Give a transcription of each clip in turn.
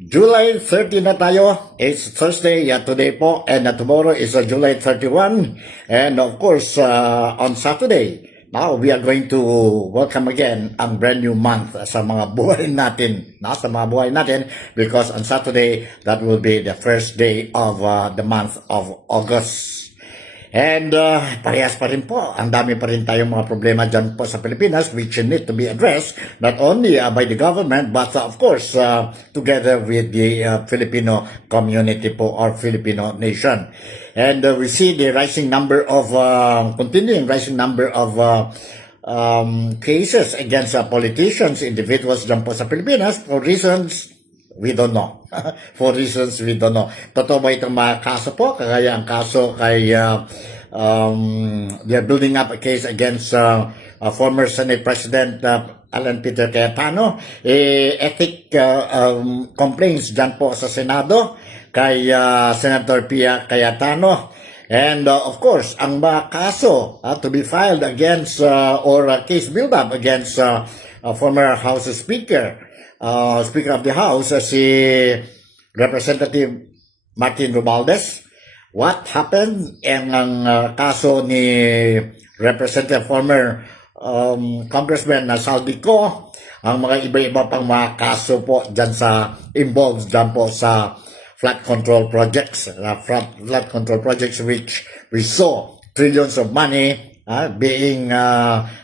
July 30 na tayo. It's Thursday today po, and tomorrow is July 31. And of course, on Saturday, now we are going to welcome again ang brand new month sa mga buhay natin. Sa mga buhay natin, because on Saturday, that will be the first day of the month of August. And parehas pa rin po, ang dami pa rin tayong mga problema dyan po sa Pilipinas which need to be addressed not only by the government but of course together with the Filipino community po or Filipino nation. And we see the rising number of, continuing rising number of cases against politicians, individuals dyan po sa Pilipinas for reasons we don't know. For reasons we don't know. Totoo ba itong mga kaso po? Kagaya ang kaso kay they're building up a case against former Senate President Alan Peter Cayetano. Ethic complaints dyan po sa Senado kay Senator Pia Cayetano. And of course, ang mga kaso to be filed against or case build up against former House Speaker of the House, si Representative Martin Romualdez. What happened? Ang kaso ni Representative former Congressman Saldico, ang mga iba-iba pang mga kaso po dyan sa involved dyan po sa flood control projects, which we saw trillions of money being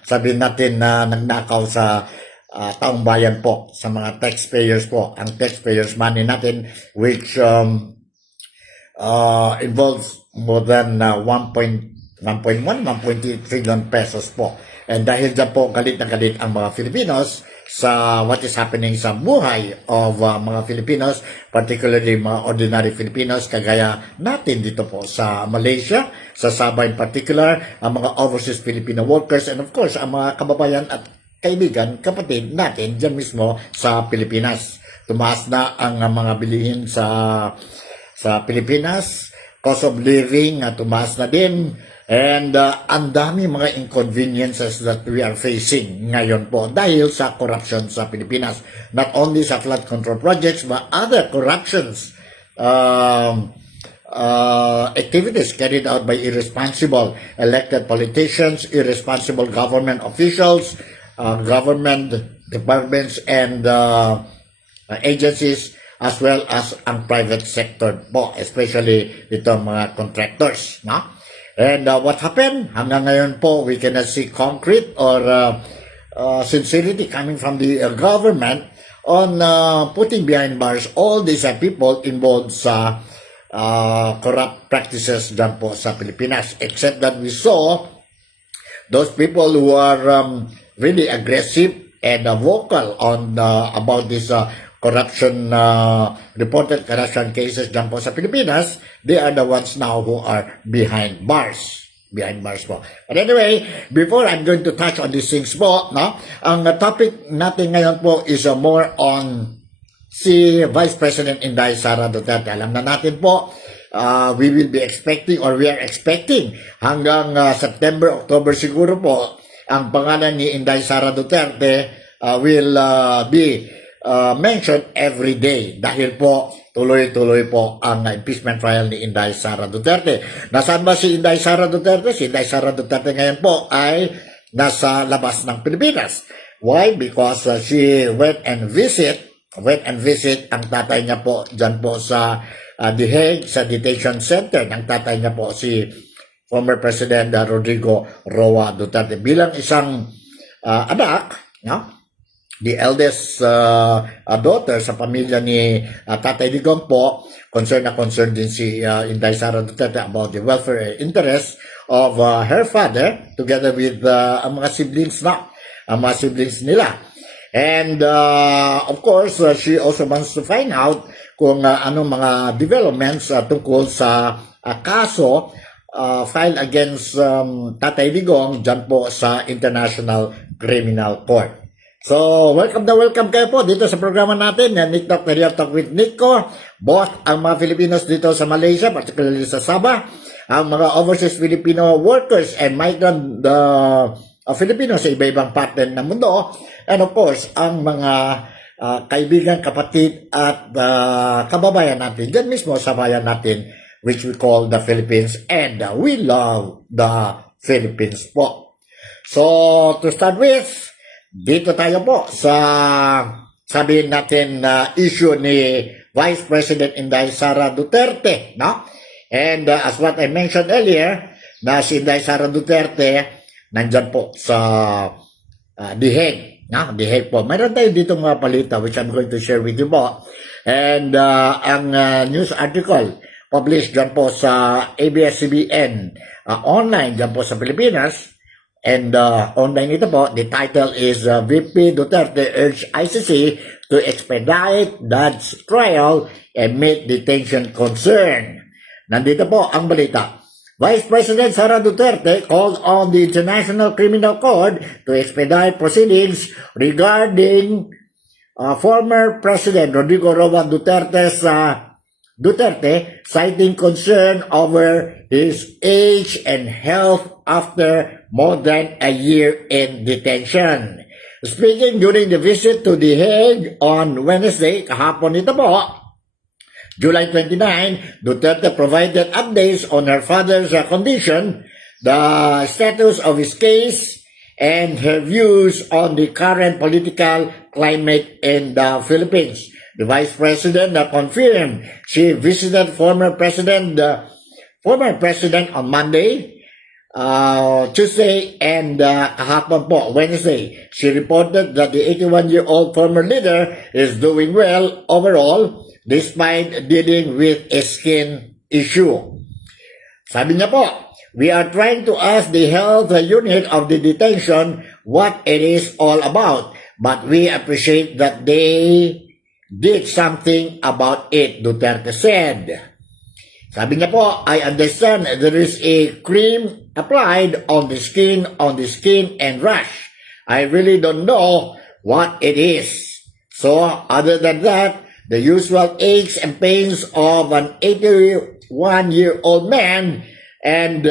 sabihin natin na nagnakaw sa taong bayan po, sa mga taxpayers po, ang taxpayers money natin which involves more than 1.2 trillion pesos po. And dahil dyan po galit na galit ang mga Filipinos sa what is happening sa buhay of mga Filipinos, particularly mga ordinary Filipinos kagaya natin dito po sa Malaysia, sa Sabah in particular, ang mga overseas Filipino workers, and of course ang mga kababayan at kaibigan, kapatid natin dyan mismo sa Pilipinas. Tumaas na ang mga bilihin sa Pilipinas, cost of living tumaas na din, and ang dami mga inconveniences that we are facing ngayon po dahil sa corruption sa Pilipinas. Not only sa flood control projects but other corruptions activities carried out by irresponsible elected politicians, irresponsible government officials, government departments and agencies, as well as ang private sector po, especially itong mga contractors. And what happened? Hanggang ngayon po, we cannot see concrete or sincerity coming from the government on putting behind bars all these people involved sa corrupt practices dyan po sa Pilipinas. Except that we saw those people who are really aggressive and vocal on about this corruption, reported corruption cases dyan po sa Pilipinas. They are the ones now who are behind bars. Behind bars po. But anyway, before I'm going to touch on these things po, ang topic natin ngayon po is more on si Vice President Inday Sara Duterte. Alam na natin po, we will be expecting or we are expecting hanggang September, October siguro po, ang pangalan ni Inday Sara Duterte will be mentioned every day dahil po tuloy-tuloy po ang impeachment trial ni Inday Sara Duterte. Nasaan ba si Inday Sara Duterte? Si Inday Sara Duterte ngayon po ay nasa labas ng Pilipinas. Why? Because she went and visit ang tatay niya po dyan po sa The Hague, sa detention center ng tatay niya po si former President Rodrigo Roa Duterte bilang isang anak, the eldest daughter sa pamilya ni Tatay Digong po. Concerned din si Inday Sara Duterte about the welfare interests of her father together with ang mga siblings nila. And of course, she also wants to find out kung anong mga developments tungkol sa kaso filed against Tatay Digong dyan po sa International Criminal Court. So, welcome kayo po dito sa programa natin, Nick Talk, Real Talk with Nico. Both ang mga Filipinos dito sa Malaysia, particularly sa Sabah, ang mga overseas Filipino workers and migrant Filipino sa iba-ibang parte ng mundo, and of course, ang mga kaibigan, kapatid at kababayan natin dyan mismo sa bayan natin, which we call the Philippines, and we love the Philippines po. So to start with, dito tayo po sa sabihin natin na issue ni Vice President Inday Sara Duterte, no? And as what I mentioned earlier, na si Inday Sara Duterte nandyan po sa The Hague, no? The Hague po. Mayroon tayo dito mga palita which I'm going to share with you po. And ang news article published dyan po sa ABS-CBN online dyan po sa Pilipinas. And online ito po, the title is VP Duterte urged ICC to expedite Dad's trial amid detention concern. Nandito po ang balita. Vice President Sara Duterte called on the International Criminal Court to expedite proceedings regarding former President Rodrigo Roa Duterte, citing concern over his age and health after more than a year in detention. Speaking during the visit to The Hague on Wednesday, kahapon ito po, July 29, Duterte provided updates on her father's condition, the status of his case, and her views on the current political climate in the Philippines. The Vice President confirmed she visited former President on Monday, Tuesday, and kahapon po, Wednesday. She reported that the 81-year-old former leader is doing well overall, despite dealing with a skin issue. Sabi niya po, we are trying to ask the health unit of the detention what it is all about, but we appreciate that they did something about it, Duterte said. Sabi niya po, I understand there is a cream applied on the skin and rash. I really don't know what it is. So, other than that, the usual aches and pains of an 81-year-old man, and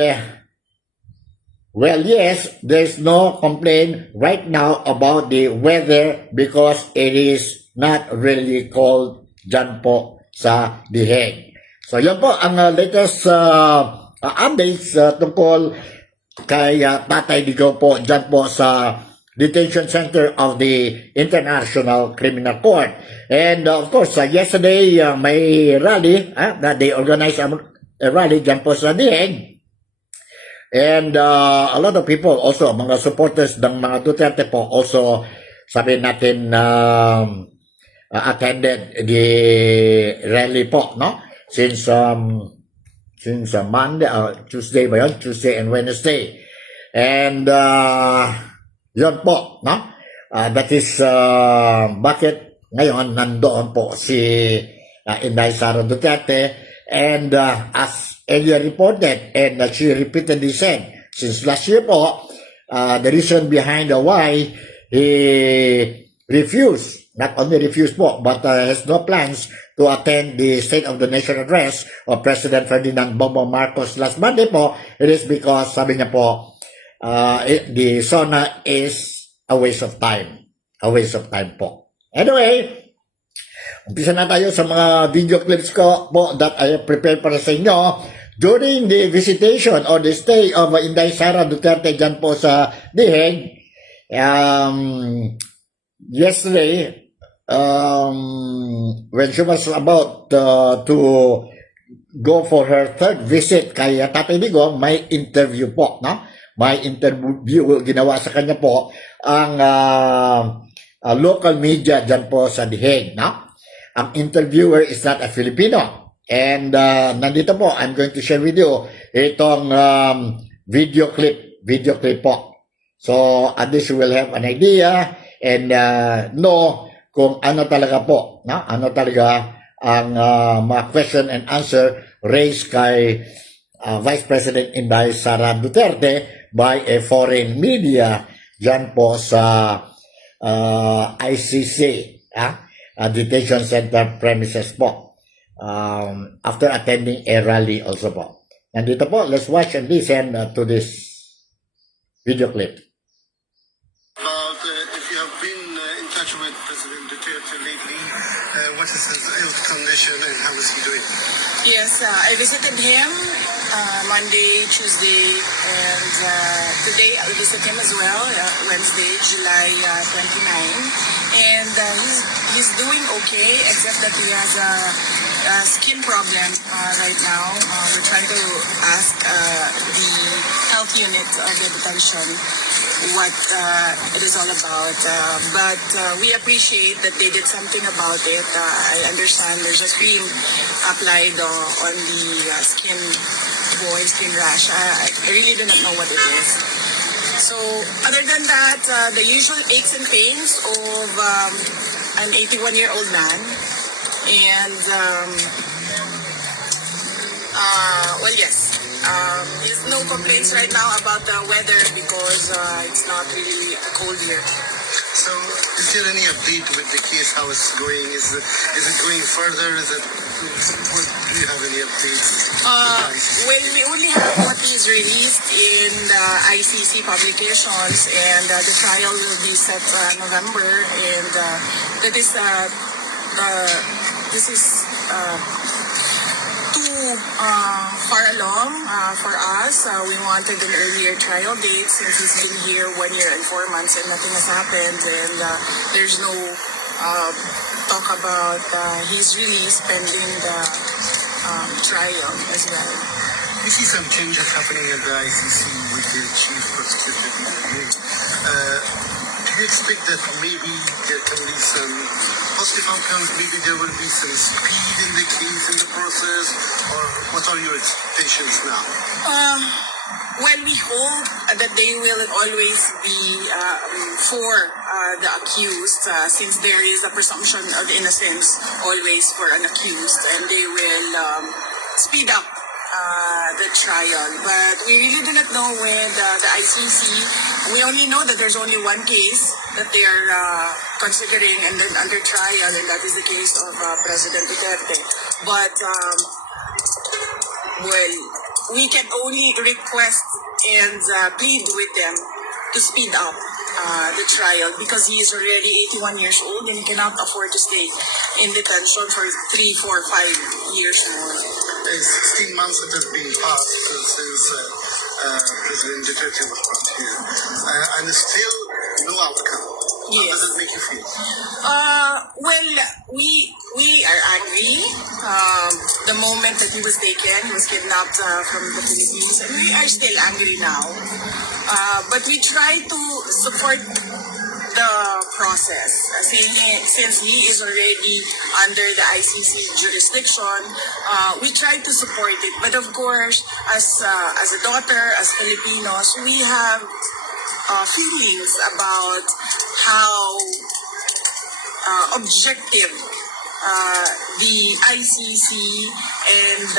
well, yes, there's no complaint right now about the weather because it is not really cold dyan po sa The Hague. So, yun po ang latest updates tungkol kay Tatay Digong po dyan po sa detention center of the International Criminal Court. And of course, yesterday may rally that they organized a rally dyan po sa The Hague. And a lot of people also, mga supporters ng mga Duterte po also, sabi natin, attended the rally po, no? Since Monday, Tuesday ba yun? Tuesday and Wednesday. And yun po, no? That is bakit ngayon nandoon po si Inday Sara Duterte. And as earlier reported, and she repeatedly said, since last year po, the reason behind why he refused, not only refused po, but has no plans to attend the State of the Nation address of President Ferdinand Bongbong Marcos last Monday po, it is because, sabi niya po, the SONA is a waste of time. A waste of time po. Anyway, umpisa na tayo sa mga video clips ko po that I have prepared para sa inyo during the visitation or the stay of Inday Sara Duterte dyan po sa The Hague. Yesterday, when she was about to go for her third visit kay Tatay Digong, may interview po, no? May interview ginawa sa kanya po ang local media dyan po sa The Hague, no? Ang interviewer is not a Filipino. And nandito po, I'm going to share with you itong video clip po. So, at least you will have an idea and know kung ano talaga po, no? Ano talaga ang mga question and answer raised kay Vice President Inday Sara Duterte by a foreign media dyan po sa ICC, detention center premises po, after attending a rally also po. Nandito po, let's watch and listen to this video clip. About if you have been in touch with President Duterte recently. What is his health condition and how is he doing? Yes, I visited him Monday, Tuesday, and today I visit him as well, Wednesday, July 29. And he's doing okay, except that he has a skin problem right now. We're trying to ask the health unit of the detention what it is all about. But we appreciate that they did something about it. I understand there's a cream applied on the skin rash. I really do not know what it is. So other than that, the usual aches and pains of an 81-year-old man. And well, yes. There's no complaints right now about the weather because it's not really cold here. So, is there any update with the case? How it's going? Is it going further? Do you have any updates? Well, we only have what is released in the ICC publications, and the trial will be set November, and that is this is too far along for us. We wanted an earlier trial date since he's been here 1 year and 4 months and nothing has happened, and there's no talk about his release pending the trial as well. We see some changes happening at the ICC with the chief prosecutor. Do you expect that maybe there can be some positive outcomes? Maybe there will be some speed in the case, in the process, or what are your expectations now? Well, we hope that they will always be for the accused, since there is a presumption of innocence always for an accused, and they will speed up the trial. But we really do not know with the ICC. We only know that there's only one case that they are considering and then under trial, and that is the case of President Duterte. But well, we can only request and plead with them to speed up the trial because he is already 81 years old and he cannot afford to stay in detention for 3, 4, 5 years more. 16 months it has been passed since President Duterte was brought here, and still no outcome. How Yes. does it make you feel? Well, we are angry. The moment that he was taken, he was kidnapped from the Philippines, and we are still angry now. But we try to support the process. Since he is already under the ICC jurisdiction, we try to support it. But of course, as a daughter, as Filipinos, we have feelings about how objective the ICC and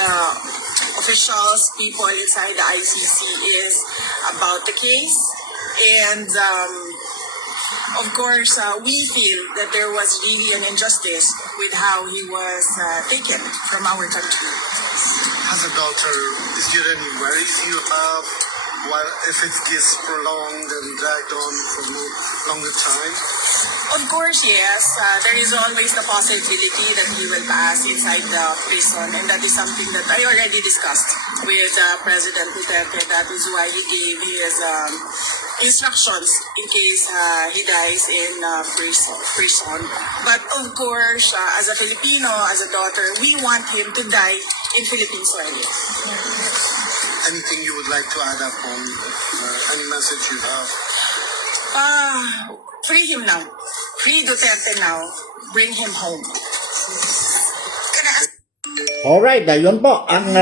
officials, people inside the ICC is about the case. And of course, we feel that there was really an injustice with how he was taken from our country. As a daughter, is there any worries you have if it gets prolonged and dragged on for longer time? Of course, yes. There is always the possibility that he will pass inside the prison, and that is something that I already discussed with President Duterte. That is why he gave his instructions in case he dies in prison. But of course, as a Filipino, as a daughter, we want him to die in Philippine soil. Anything you would like to add up on? Any message you have? Free him now. Free Duterte now. Bring him home. Alright, yun po ang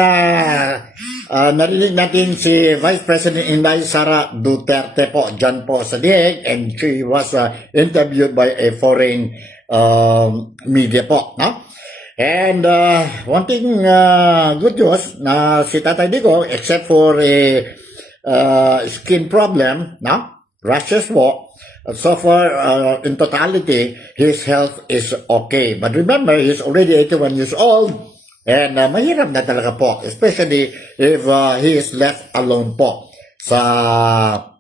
narinig natin si Vice President Inday Sara Duterte po dyan po sa DIEG, and she was interviewed by a foreign media po, no? And one thing good news na si Tatay Digong, except for a skin problem, no? Rashes po. So far, in totality, his health is okay. But remember, he's already 81 years old, and mahirap na talaga po, especially if he is left alone po sa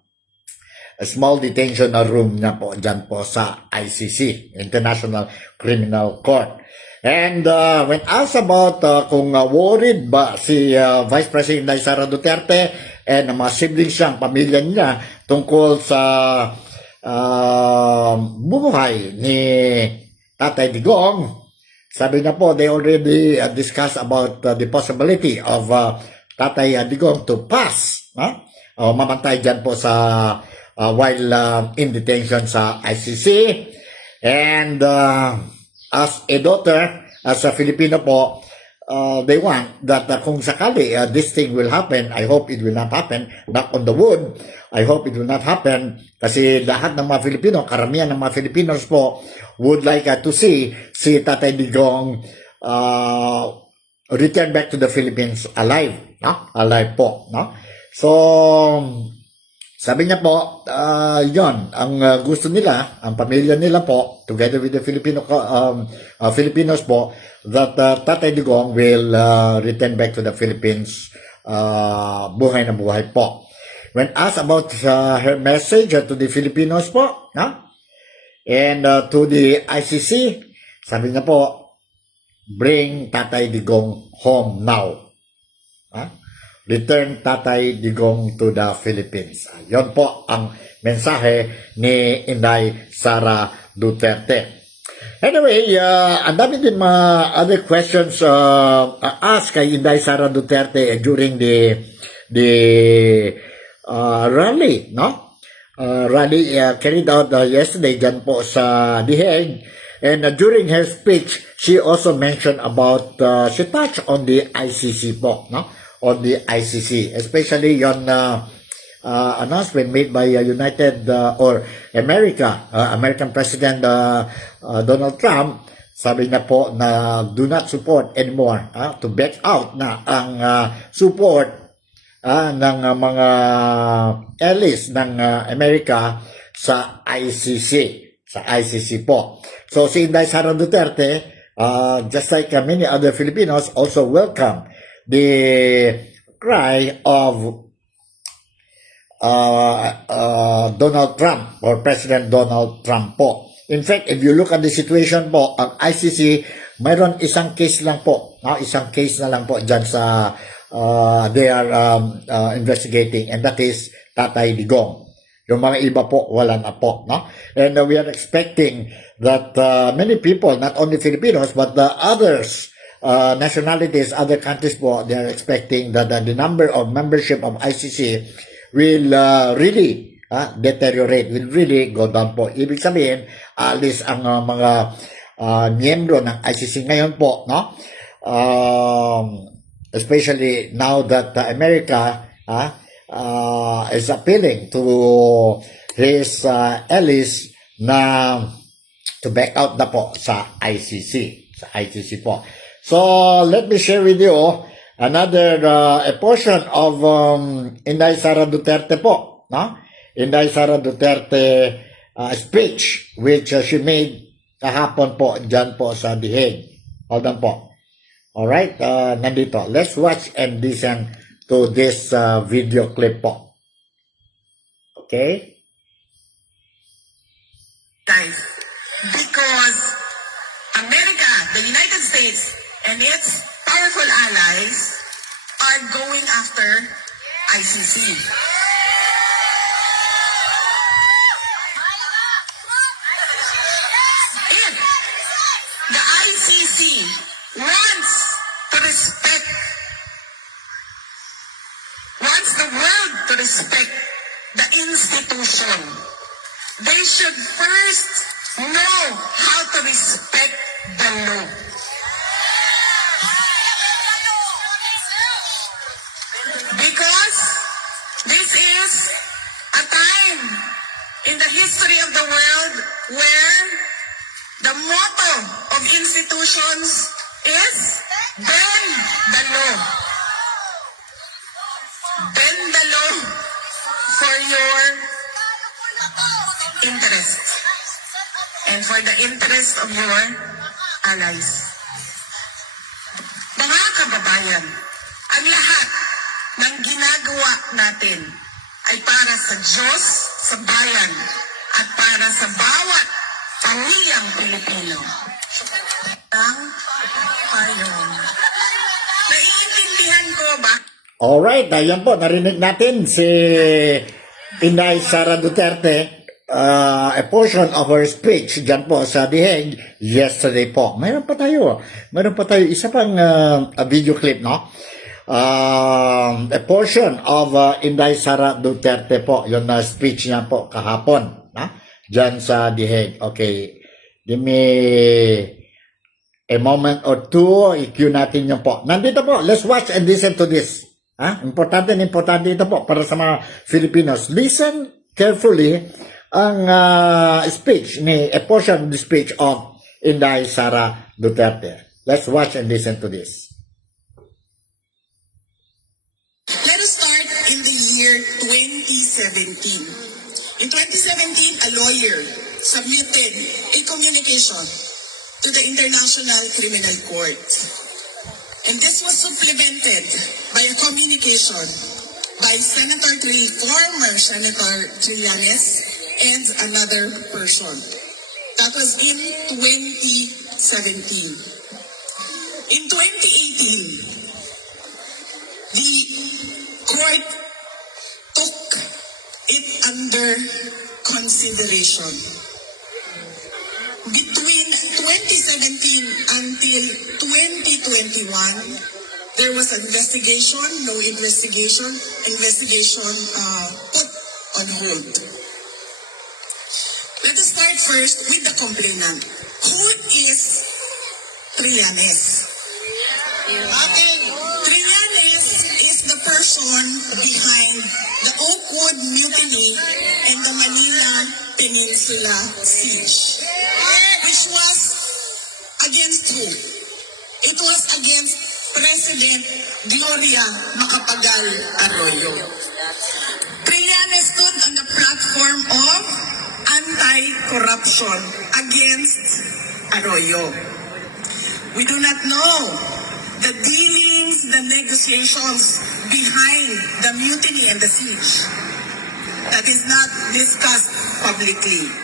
small detention room niya po dyan po sa ICC, International Criminal Court. And when asked about kung worried ba si Vice President Inday Sara Duterte and ang mga siblings niya, ang pamilya niya tungkol sa buhay ni Tatay Digong, sabi na po, they already discussed about the possibility of Tatay Digong to pass, mamantay dyan po sa while in detention sa ICC. And as a daughter, as a Filipino po, they want that kung sakali this thing will happen, I hope it will not happen, knock on the wood, I hope it will not happen, kasi lahat ng mga Filipino, karamihan ng mga Filipinos po would like to see si Tatay Digong return back to the Philippines alive, no? Alive po, no? So sabi niya po, yon ang gusto nila, ang pamilya nila po, together with the Filipinos po, that Tatay Digong will return back to the Philippines, buhay na buhay po. When asked about her message to the Filipinos po, no? And to the ICC, sabi niya po, bring Tatay Digong home now. Return Tatay Digong to the Philippines. Yon po ang mensahe ni Inday Sara Duterte. Anyway, ang dami din mga other questions asked kay Inday Sara Duterte during the rally, no? Rally carried out yesterday dyan po sa The Hague. And during her speech, she also mentioned about, she touched on the ICC po, no? On the ICC, especially yon announcement made by American President Donald Trump. Sabi niya po na do not support anymore, to back out na ang support ng mga allies ng Amerika sa ICC po. So si Inday Sara Duterte, just like many other Filipinos, also welcome the cry of Donald Trump or President Donald Trump po. In fact, if you look at the situation po, ang ICC, mayroon isang case lang po, isang case na lang po dyan sa they are investigating, and that is Tatay Digong. Yung mga iba po, wala na po, no? And we are expecting that many people, not only Filipinos, but the others, nationalities, other countries po, they are expecting that the number of membership of ICC will really deteriorate, will really go down po. Ibig sabihin, alis ang mga miyembro ng ICC ngayon po, no? Especially now that America is appealing to his allies na to back out na po sa ICC po. So let me share with you another a portion of Inday Sara Duterte po, no? Inday Sara Duterte speech which she made kahapon po dyan po sa The Hague. Hold on po. Alright, nandito. Let's watch and listen to this video clip po. Okay? Guys, because America, the United States, and its powerful allies are going after ICC. If the ICC wants the world to respect the institution, they should first know how to respect the law. Because this is a time in the history of the world where the motto of institutions is bend the law. Bend the law for your interest and for the interest of your allies. Mga kababayan, ang lahat ng ginagawa natin ay para sa Diyos, sa bayan at para sa bawat pamilyang Pilipino. Ang payong. Naiintindihan ko ba? Alright, ayan po, narinig natin si Inday Sara Duterte, a portion of her speech dyan po sa The Hague yesterday po. Mayroon pa tayo isa pang video clip, no? A portion of Inday Sara Duterte po, yung speech niya po kahapon, no? Dyan sa The Hague. Okay, give me a moment or two, i-cue natin yun po. Nandito po, let's watch and listen to this. Importante ito po para sa mga Filipinos. Listen carefully ang speech a portion of the speech of Inday Sara Duterte. Let's watch and listen to this. Let us start in the year 2017. In 2017, a lawyer submitted a communication to the International Criminal Court. And this was supplemented by a communication by former Senator Trillanes and another person. That was in 2017. In 2018, the court took it under consideration. Between 2017 until 2021, there was an investigation, investigation put on hold. Let us start first with the complainant. Who is Trillanes? Trillanes is the person behind the Oakwood Mutiny and the Manila Peninsula Siege. Which was against who? It was against President Gloria Macapagal Arroyo. Trillanes stood on the platform of anti-corruption against Arroyo. We do not know the dealings, the negotiations behind the mutiny and the siege. That is not discussed publicly.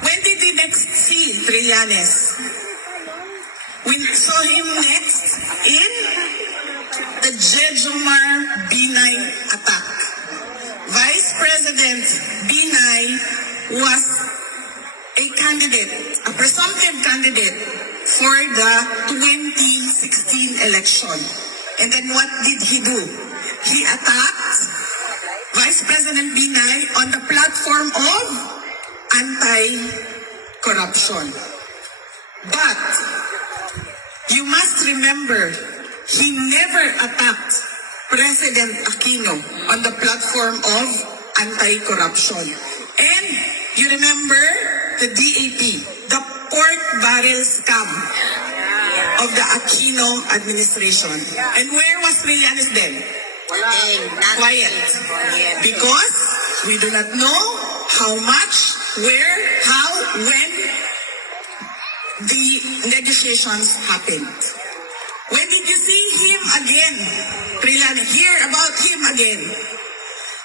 When did we next see Trillanes? We saw him next in the Jejomar Binay attack. Vice President Binay was a candidate, a presumptive candidate for the 2016 election. And then what did he do? He attacked Vice President Binay on the platform of anti-corruption. But you must remember, he never attacked President Aquino on the platform of anti-corruption. And you remember the DAP, the pork barrel scam of the Aquino administration. And where was Trillanes then? Quiet. Because we do not know how much, where, how, when the negotiations happened. When did you see him again? Trillanes, hear about him again.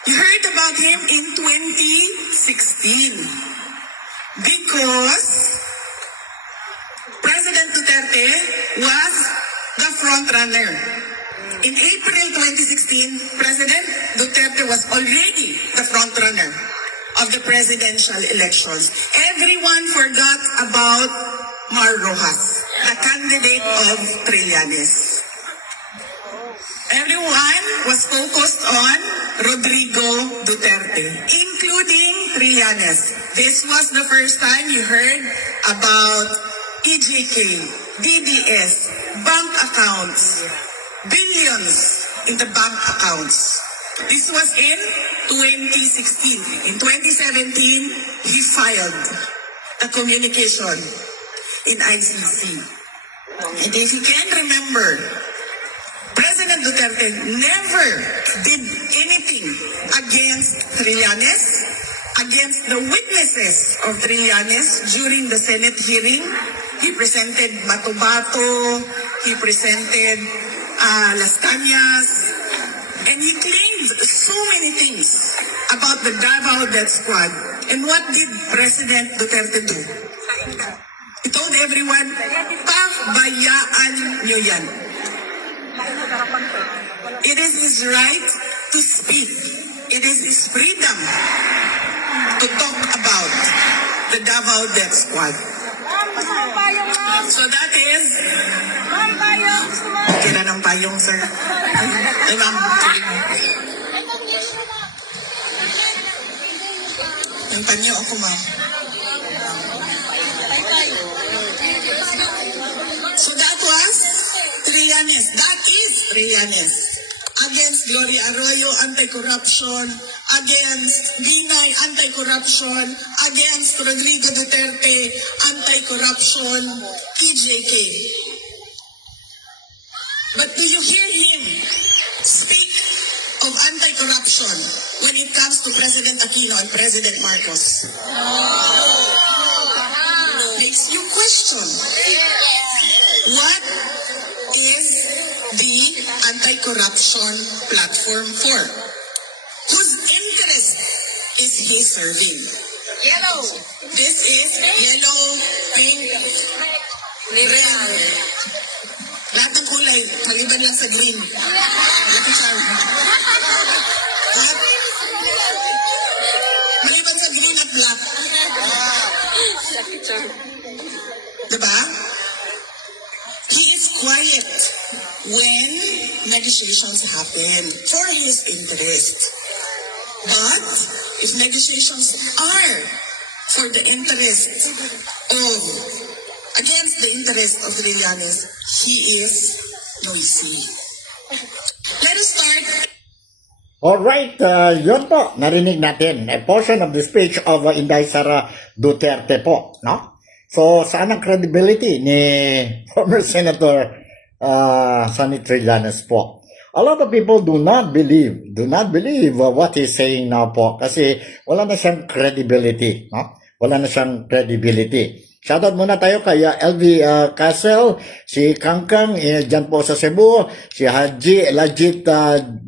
You heard about him in 2016 because President Duterte was the front runner. In April 2016, President Duterte was already the front runner of the presidential elections. Everyone forgot about Mar Rojas, the candidate of Trillanes. Everyone was focused on Rodrigo Duterte, including Trillanes. This was the first time you heard about EJK, DDS, bank accounts, billions in the bank accounts. This was in 2016. In 2017, he filed the communication in ICC. And if you can remember, President Duterte never did anything against Trillanes, against the witnesses of Trillanes during the Senate hearing. He presented Bato-Bato, he presented Las Cañas, and he claimed so many things about the Davao Death Squad. And what did President Duterte do? He told everyone, pabayaan nyo yan. It is his right to speak. It is his freedom to talk about the Davao Death Squad. So that is... Okay na ng payong, sir. Ay, ma'am. Yung panyo ako, ma'am. So that was Trillanes. That is Trillanes. Against Gloria Arroyo, anti-corruption. Against Binay, anti-corruption. Against Rodrigo Duterte, anti-corruption. PJK. But do you hear him speak of anti-corruption when it comes to President Aquino and President Marcos? Makes you question. What is the anti-corruption platform for? Whose interest is he serving? Yellow. This is yellow, pink, red. Lahat ng kulay, maliban lang sa green. Lucky charm. Lahat. Maliban sa green at black. Diba? He is quiet when negotiations happen for his interest. But if negotiations are for the interest of, against the interest of Trillanes, he is noisy. Let us start. Alright, yun po, narinig natin a portion of the speech of Inday Sara Duterte po, no? So, saan ang credibility ni former Senator Sonny Trillanes po? A lot of people do not believe what he's saying now po kasi wala na siyang credibility, no? Wala na siyang credibility. Shoutout muna tayo kay LV Castle, si Kangkang dyan po sa Cebu, si Haji Lajit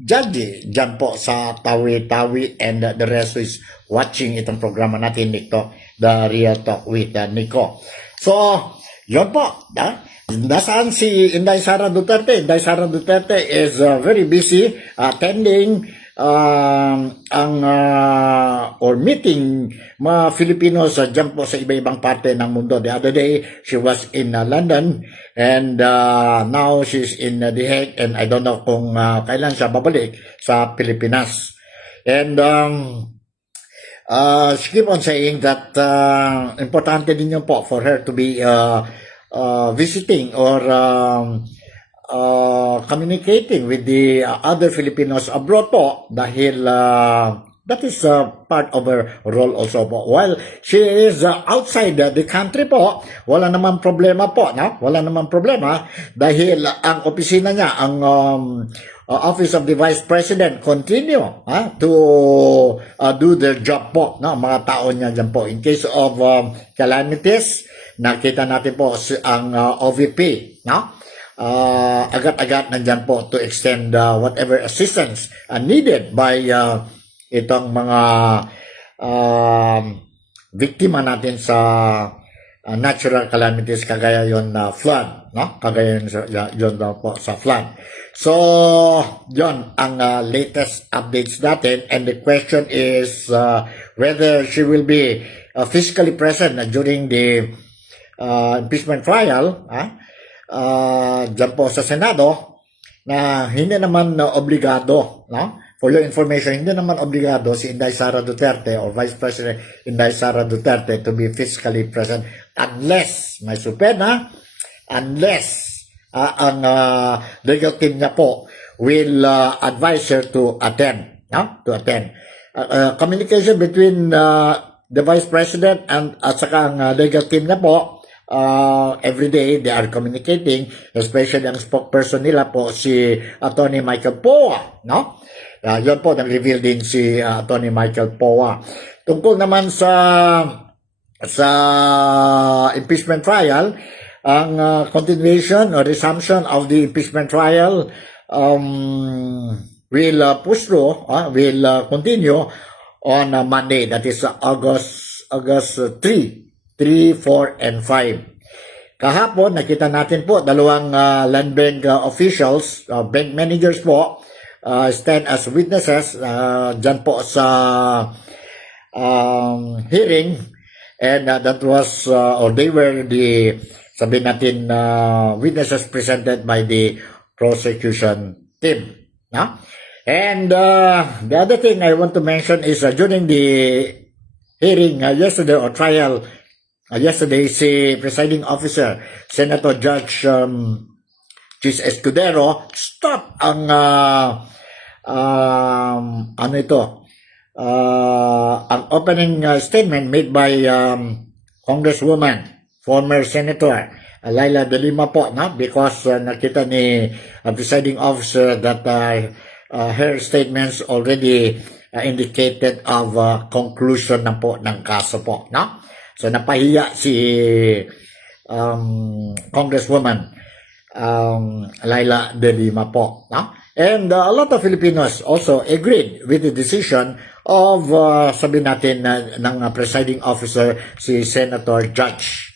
Jaji dyan po sa Tawi-Tawi, and the rest who is watching itong programa natin nito, The Real Talk with Nico. So, yun po. Nasaan si Inday Sara Duterte? Inday Sara Duterte is very busy attending or meeting mga Filipinos dyan po sa iba-ibang parte ng mundo. The other day, she was in London, and now she's in The Hague, and I don't know kung kailan siya babalik sa Pilipinas. And she keep on saying that importante din yun po for her to be visiting or communicating with the other Filipinos abroad po dahil that is part of her role also po. While she is outside the country po, wala naman problema po, no? Wala naman problema dahil ang opisina niya, ang Office of the Vice President continue to do their job po, no? Mga tao niya dyan po. In case of calamities, nakita natin po ang OVP, no? Agad-agad nandyan po to extend whatever assistance needed by itong mga biktima natin sa natural calamities, kagaya yon na flood, no? Kagaya yon daw po sa flood. So, yon ang latest updates natin, and the question is whether she will be physically present during the impeachment trial, dyan po sa Senado, na hindi naman obligado, no? For your information, hindi naman obligado si Inday Sara Duterte or Vice President Inday Sara Duterte to be physically present unless, may supena, unless ang legal team niya po will advise her to attend, no? To attend. Communication between the Vice President and at saka ang legal team niya po, every day they are communicating, especially ang spokesperson nila po si Attorney Michael Poa, no? Yun po, nag-reveal din si Attorney Michael Poa. Tungkol naman sa impeachment trial, ang continuation or resumption of the impeachment trial will push through, will continue on Monday, that is August 3, 4, and 5. Kahapon, nakita natin po, dalawang land bank officials, bank managers po, stand as witnesses dyan po sa hearing, and that was, or they were the, sabihin natin, witnesses presented by the prosecution team. No? And the other thing I want to mention is during the hearing yesterday or trial yesterday, si presiding officer, Senator Judge Chis Escudero, stop ang ang opening statement made by Congresswoman, former Senator Laila De Lima po, no? Because nakita ni presiding officer that her statements already indicated of conclusion na po ng kaso po, no? So napahiya si Congresswoman Laila De Lima po, no? And a lot of Filipinos also agreed with the decision of sabihin natin ng presiding officer, si Senator Judge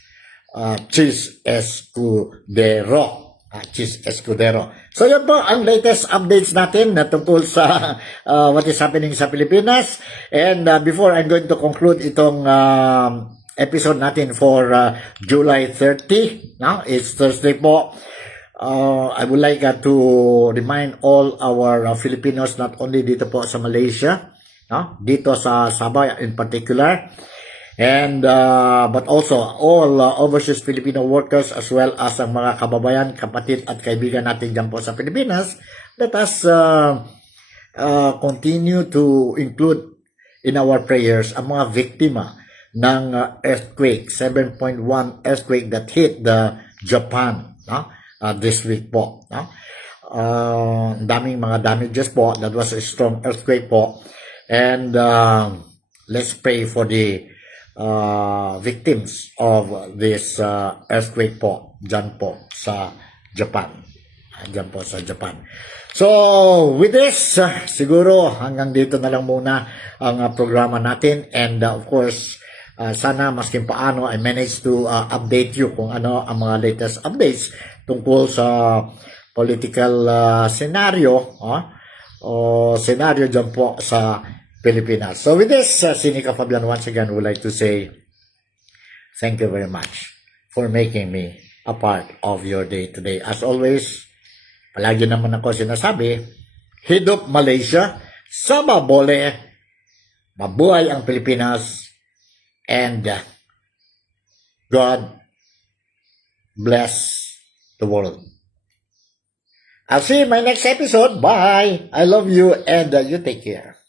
Chis Escudero. Chis Escudero. So yun po ang latest updates natin na tungkol sa what is happening sa Pilipinas. And before I'm going to conclude itong episode natin for July 30, no? It's Thursday po. I would like to remind all our Filipinos, not only dito po sa Malaysia, no? Dito sa Sabah in particular, and but also all overseas Filipino workers, as well as ang mga kababayan, kapatid at kaibigan natin dyan po sa Pilipinas. Let us continue to include in our prayers ang mga viktima ng earthquake, 7.1 earthquake that hit the Japan, no? This week po, no? Daming mga damages po. That was a strong earthquake po, and let's pray for the victims of this earthquake po dyan po sa Japan. Dyan po sa Japan. So, with this, siguro hanggang dito na lang muna ang programa natin, and of course, sana masking paano I manage to update you kung ano ang mga latest updates tungkol sa political scenario o scenario dyan po sa Pilipinas. So with this, Sinica Fabian once again would like to say thank you very much for making me a part of your day today. As always, palagi naman ako sinasabi, Hidup Malaysia, Sababole, mabuhay ang Pilipinas, and God bless the world. I'll see you in my next episode. Bye. I love you, and you take care.